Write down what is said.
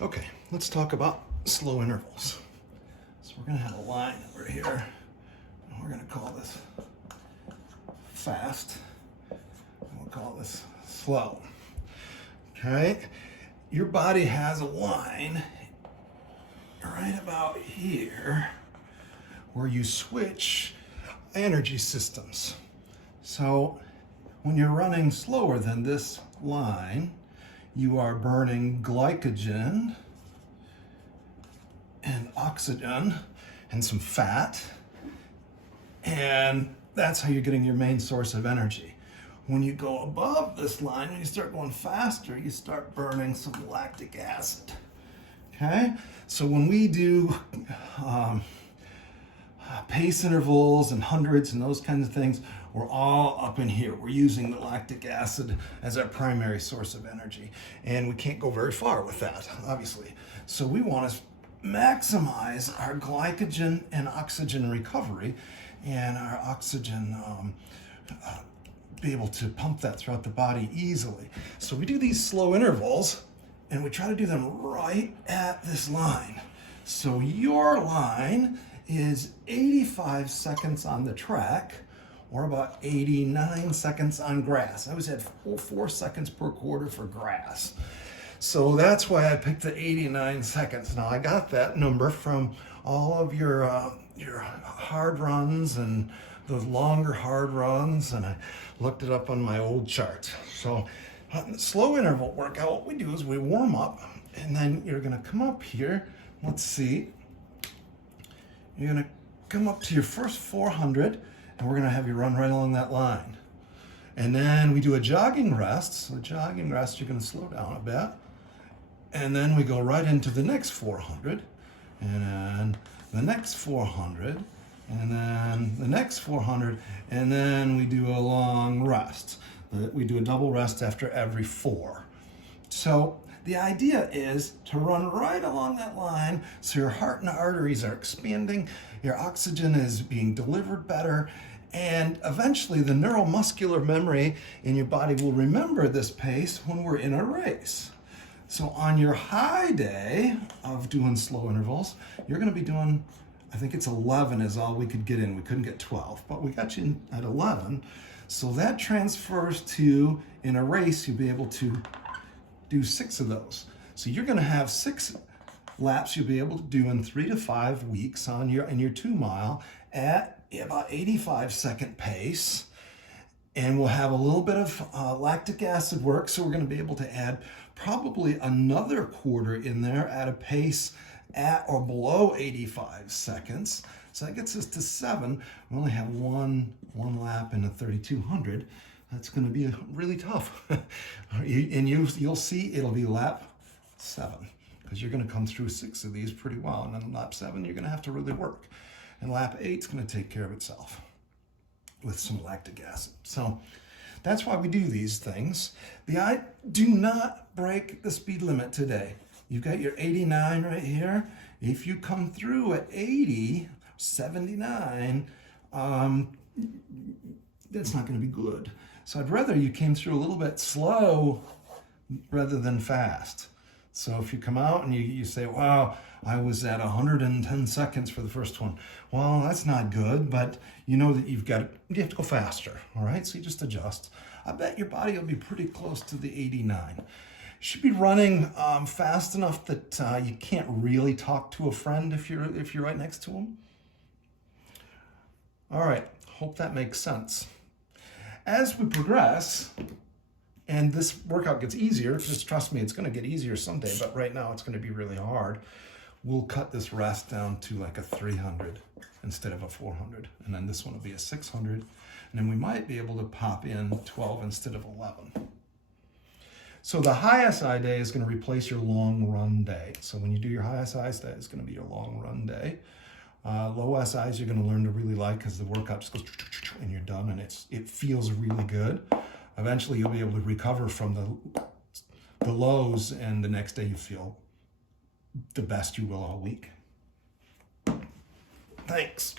Okay, let's talk about slow intervals. So we're gonna have a line over here, and we're gonna call this fast, and we'll call this slow. Okay, your body has a line right about here where you switch energy systems. So when you're running slower than this line, you are burning glycogen and oxygen and some fat, and that's how you're getting your main source of energy. When you go above this line, when you start going faster, you start burning some lactic acid. Okay, so when we do pace intervals and hundreds and those kinds of things, we're all up in here. We're using the lactic acid as our primary source of energy, and we can't go very far with that, obviously. So we want to maximize our glycogen and oxygen recovery, and our oxygen be able to pump that throughout the body easily. So we do these slow intervals, and we try to do them right at this line. So your line is 85 seconds on the track, or about 89 seconds on grass. I always had 4 seconds per quarter for grass. So that's why I picked the 89 seconds. Now I got that number from all of your hard runs and the longer hard runs, and I looked it up on my old chart. So slow interval workout, what we do is we warm up, and then you're gonna come up here. Let's see. You're gonna come up to your first 400, and we're gonna have you run right along that line. And then we do a jogging rest. So jogging rest, you're gonna slow down a bit. And then we go right into the next 400, and then the next 400, and then the next 400, and then we do a long rest. We do a double rest after every 4. So the idea is to run right along that line so your heart and arteries are expanding, your oxygen is being delivered better, and eventually the neuromuscular memory in your body will remember this pace when we're in a race. So on your high day of doing slow intervals, you're gonna be doing, I think it's 11 is all we could get in. We couldn't get 12, but we got you in at 11. So that transfers to, in a race, you'll be able to do 6 of those. So you're gonna have 6 laps you'll be able to do in 3 to 5 weeks in your 2 mile at about 85 second pace. And we'll have a little bit of lactic acid work, so we're gonna be able to add probably another quarter in there at a pace at or below 85 seconds. So that gets us to 7. We only have one lap in a 3200. That's going to be really tough. And you'll see it'll be lap 7, because you're going to come through 6 of these pretty well. And then lap 7, you're going to have to really work. And lap 8's going to take care of itself with some lactic acid. So that's why we do these things. Do not break the speed limit today. You've got your 89 right here. If you come through at 80, 79, that's not going to be good. So I'd rather you came through a little bit slow rather than fast. So if you come out and you say, wow, I was at 110 seconds for the first one. Well, that's not good, but you know that you have to go faster, all right? So you just adjust. I bet your body will be pretty close to the 89. You should be running fast enough that you can't really talk to a friend if you're right next to them. All right, hope that makes sense. As we progress, and this workout gets easier, just trust me, it's gonna get easier someday, but right now it's gonna be really hard. We'll cut this rest down to like a 300 instead of a 400. And then this one will be a 600. And then we might be able to pop in 12 instead of 11. So the high SI day is gonna replace your long run day. So when you do your high SI day, it's gonna be your long run day. Low SIs you're gonna learn to really like, because the workout just goes and you're done, and it feels really good. Eventually you'll be able to recover from the lows, and the next day you feel the best you will all week. Thanks.